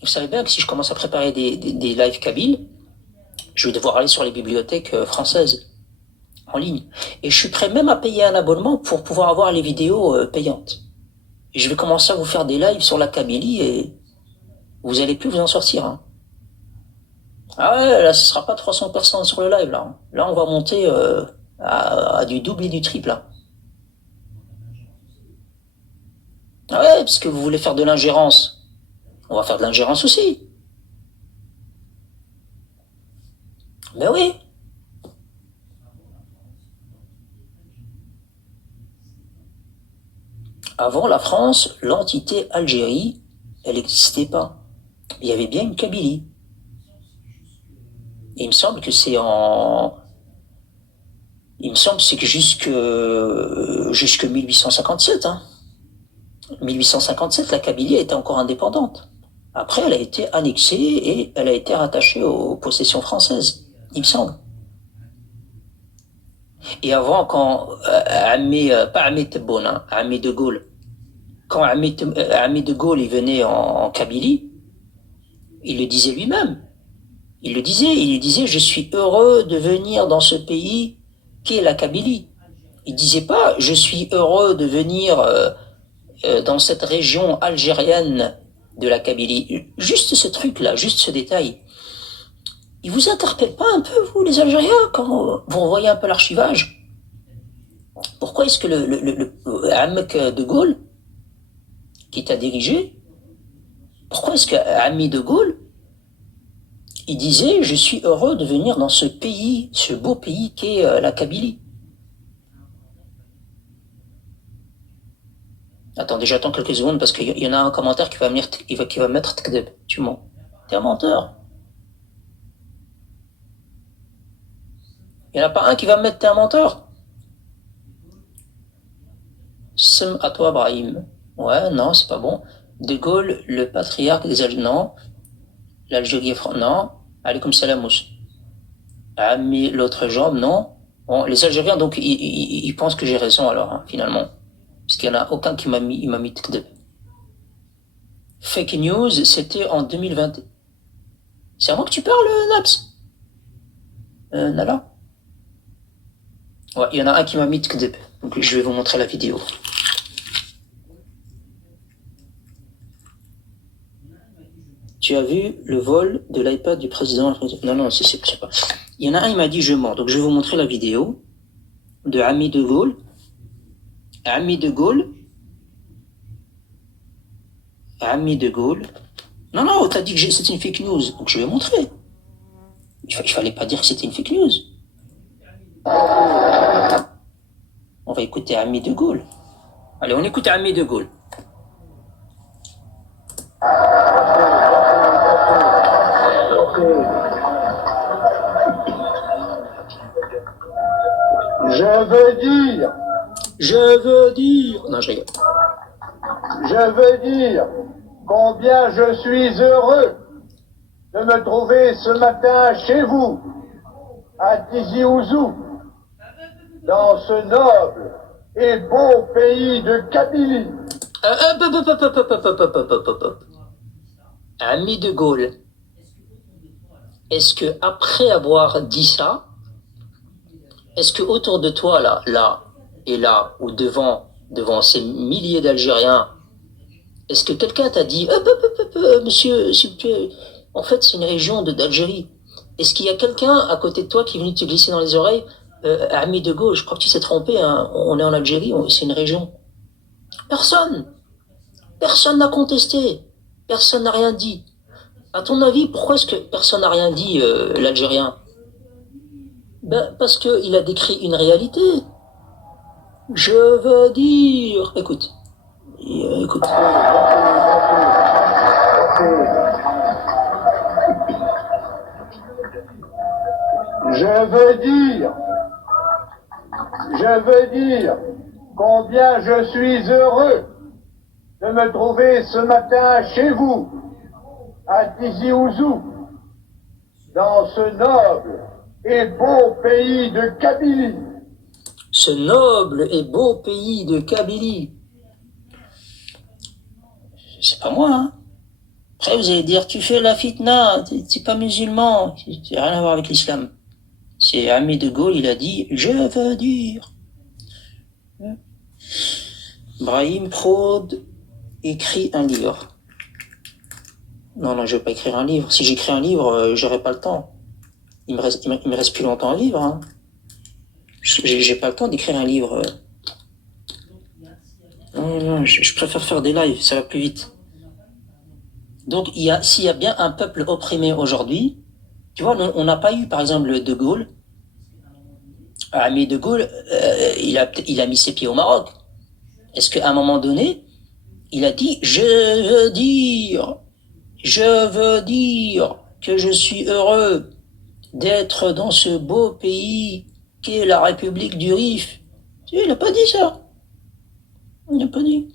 Vous savez bien que si je commence à préparer des lives kabyles, je vais devoir aller sur les bibliothèques françaises en ligne. Et je suis prêt même à payer un abonnement pour pouvoir avoir les vidéos payantes. Et je vais commencer à vous faire des lives sur la Kabylie et vous allez plus vous en sortir. Hein. Ah ouais, là, ce sera pas 300 personnes sur le live, là. Là, on va monter à du double et du triple, là. Ah ouais, parce que vous voulez faire de l'ingérence. On va faire de l'ingérence aussi. Mais oui. Avant la France, l'entité Algérie, elle n'existait pas. Il y avait bien une Kabylie. Et il me semble que c'est en... Il me semble que c'est que jusque 1857, hein. 1857, la Kabylie était encore indépendante. Après, elle a été annexée et elle a été rattachée aux possessions françaises, il me semble. Et avant, quand pas Amé Tebboune, hein, Amé de Gaulle, quand Amé de Gaulle il venait en Kabylie, il le disait lui-même. Il disait, je suis heureux de venir dans ce pays qu'est la Kabylie. Il disait pas, je suis heureux de venir dans cette région algérienne de la Kabylie. Juste ce truc-là, juste ce détail. Il vous interpelle pas un peu, vous, les Algériens, quand vous revoyez un peu l'archivage? Pourquoi est-ce que le Amek de Gaulle, qui t'a dirigé, pourquoi est-ce que Ami de Gaulle, il disait, je suis heureux de venir dans ce pays, ce beau pays qu'est la Kabylie? Attendez, j'attends quelques secondes parce qu'il y en a un commentaire qui va mettre Tkdeb. Tu mens. T'es un menteur. Il n'y en a pas un qui va me mettre t'es un menteur. Sem à toi, Brahim. Ouais, non, c'est pas bon. De Gaulle, le patriarche des Algériens. Non. L'Algérie est France. Non. Allez, comme c'est la mousse. Ah, mais l'autre jambe, non. Bon, les Algériens, donc, ils pensent que j'ai raison alors, hein, finalement. Parce qu'il n'y en a aucun qui il m'a mis Tkdeb. Fake news, c'était en 2020. C'est à moi que tu parles, Naps Nala. Ouais, il y en a un qui m'a mis Tkdeb. Donc je vais vous montrer la vidéo. Tu as vu le vol de l'iPad du président? Non, non, c'est pas. Il y en a un, il m'a dit je mens. Donc je vais vous montrer la vidéo de Ami de Gaulle. Ami de Gaulle. Ami de Gaulle. Non, non, t'as dit que c'était une fake news. Donc je vais montrer. Il fallait pas dire que c'était une fake news. On va écouter Ami de Gaulle. Allez, on écoute Ami de Gaulle. Je veux dire. Non, je rigole. Je veux dire combien je suis heureux de me trouver ce matin chez vous, à Tizi Ouzou, dans ce noble et beau pays de Kabylie. Ami de Gaulle, est-ce que après avoir dit ça, est-ce que autour de toi, là et là, ou devant ces milliers d'Algériens, est-ce que quelqu'un t'a dit, monsieur, s'il vous plaît, en fait, c'est une région d'Algérie. Est-ce qu'il y a quelqu'un à côté de toi qui est venu te glisser dans les oreilles, Ami de Gaulle, je crois que tu t'es trompé, hein, on est en Algérie, c'est une région. Personne. Personne n'a contesté. Personne n'a rien dit. À ton avis, pourquoi est-ce que personne n'a rien dit, l'Algérien? Ben, parce qu'il a décrit une réalité. Je veux dire... Écoute. Écoute. Je veux dire combien je suis heureux de me trouver ce matin chez vous, à Tizi Ouzou, dans ce noble et beau pays de Kabylie. Ce noble et beau pays de Kabylie. C'est pas moi, hein. Après, vous allez dire, tu fais la fitna, t'es pas musulman. C'est rien à voir avec l'islam. C'est Ami de Gaulle, il a dit, je veux dire. Brahim Prod écrit un livre. Non, je vais pas écrire un livre. Si j'écris un livre, j'aurai pas le temps. Il me reste plus longtemps à vivre. Hein. J'ai pas le temps d'écrire un livre. Non, je préfère faire des lives, ça va plus vite. Donc, s'il y a bien un peuple opprimé aujourd'hui, tu vois, on n'a pas eu, par exemple, De Gaulle. Mais De Gaulle, il a mis ses pieds au Maroc. Est-ce qu'à un moment donné, il a dit, je veux dire que je suis heureux d'être dans ce beau pays qu'est la République du Rif. Il n'a pas dit ça. Il n'a pas dit.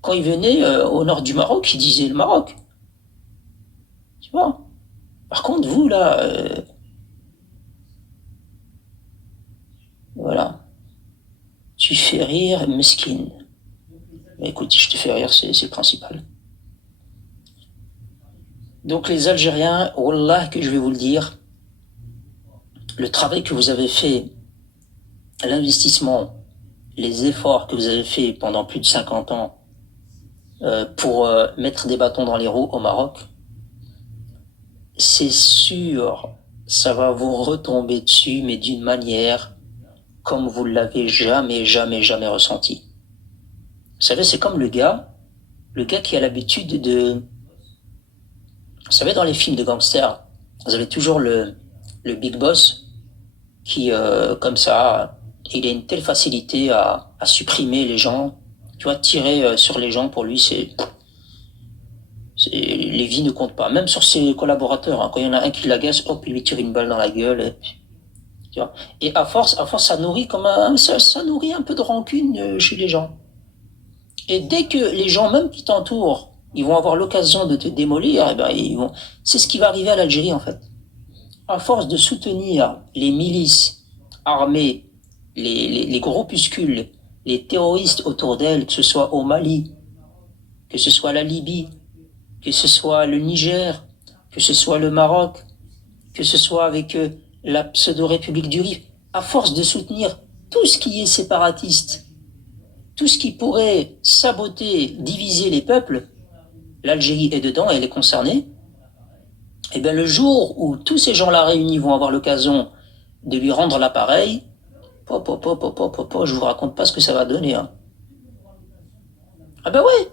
Quand il venait au nord du Maroc, il disait le Maroc. Tu vois. Par contre, vous, là, voilà. Tu fais rire mesquine. Mais écoute, je te fais rire, c'est le principal. Donc les Algériens, wallah que je vais vous le dire, le travail que vous avez fait, l'investissement, les efforts que vous avez fait pendant plus de 50 ans pour mettre des bâtons dans les roues au Maroc, c'est sûr, ça va vous retomber dessus, mais d'une manière comme vous ne l'avez jamais ressenti. Vous savez, c'est comme le gars qui a l'habitude de... Vous savez, dans les films de gangsters, vous avez toujours le big boss qui, comme ça, il a une telle facilité à supprimer les gens. Tu vois, tirer sur les gens, pour lui, les vies ne comptent pas. Même sur ses collaborateurs, hein, quand il y en a un qui l'agace, hop, il lui tire une balle dans la gueule. Tu vois. Et à force, ça nourrit ça nourrit un peu de rancune chez les gens. Et dès que les gens, même qui t'entourent, ils vont avoir l'occasion de te démolir, eh ben, c'est ce qui va arriver à l'Algérie, en fait. À force de soutenir les milices armées, les groupuscules, les terroristes autour d'elles, que ce soit au Mali, que ce soit la Libye, que ce soit le Niger, que ce soit le Maroc, que ce soit avec la pseudo-république du Rif, à force de soutenir tout ce qui est séparatiste, tout ce qui pourrait saboter, diviser les peuples, l'Algérie est dedans, elle est concernée, et bien le jour où tous ces gens-là réunis vont avoir l'occasion de lui rendre l'appareil, je vous raconte pas ce que ça va donner. Hein. Ah ben ouais.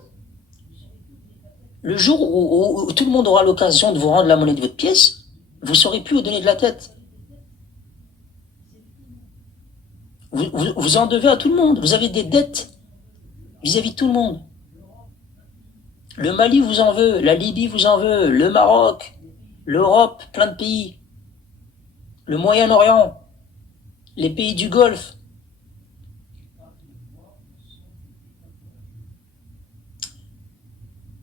Le jour où tout le monde aura l'occasion de vous rendre la monnaie de votre pièce, vous saurez plus où donner de la tête. Vous en devez à tout le monde. Vous avez des dettes vis-à-vis de tout le monde. Le Mali vous en veut, la Libye vous en veut, le Maroc, l'Europe, plein de pays, le Moyen-Orient, les pays du Golfe.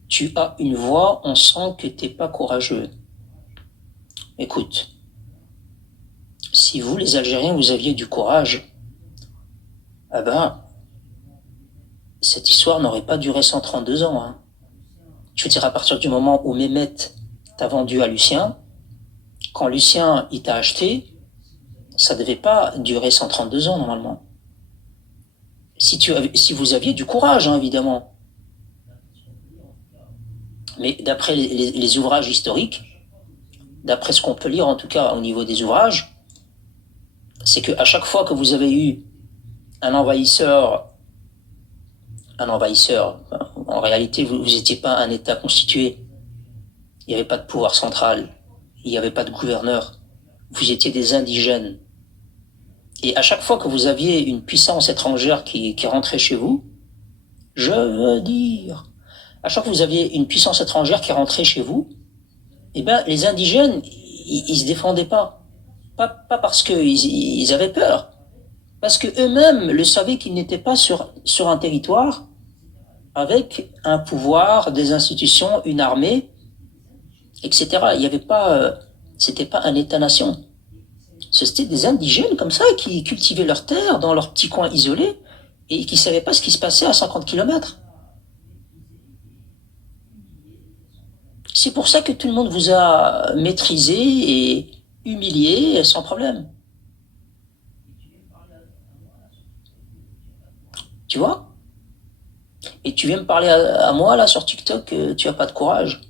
Tu as une voix, on sent que t'es pas courageux. Écoute, si vous, les Algériens, vous aviez du courage, eh ben, cette histoire n'aurait pas duré 132 ans. Hein. Je veux dire, à partir du moment où Mehmet t'a vendu à Lucien, quand Lucien il t'a acheté, ça devait pas durer 132 ans normalement. Si vous aviez du courage, hein, évidemment. Mais d'après les ouvrages historiques, d'après ce qu'on peut lire en tout cas au niveau des ouvrages, c'est qu'à chaque fois que vous avez eu un envahisseur, en réalité vous n'étiez pas un État constitué, il n'y avait pas de pouvoir central, il n'y avait pas de gouverneur, vous étiez des indigènes. Et à chaque fois que vous aviez une puissance étrangère qui rentrait chez vous, je veux dire, à chaque fois que vous aviez une puissance étrangère qui rentrait chez vous, eh ben, les indigènes, ils se défendaient pas. Pas parce qu'ils avaient peur. Parce que eux-mêmes le savaient qu'ils n'étaient pas sur un territoire avec un pouvoir, des institutions, une armée, etc. Il y avait pas, c'était pas un État-nation. C'était des indigènes comme ça qui cultivaient leurs terres dans leurs petits coins isolés et qui savaient pas ce qui se passait à 50 kilomètres. C'est pour ça que tout le monde vous a maîtrisé et humilié sans problème. Tu vois? Et tu viens me parler à moi là sur TikTok, tu as pas de courage.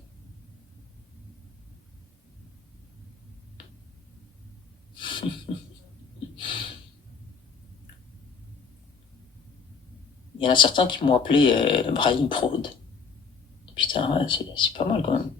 Il y en a certains qui m'ont appelé Brahim Proud. Putain, ouais, c'est pas mal quand même.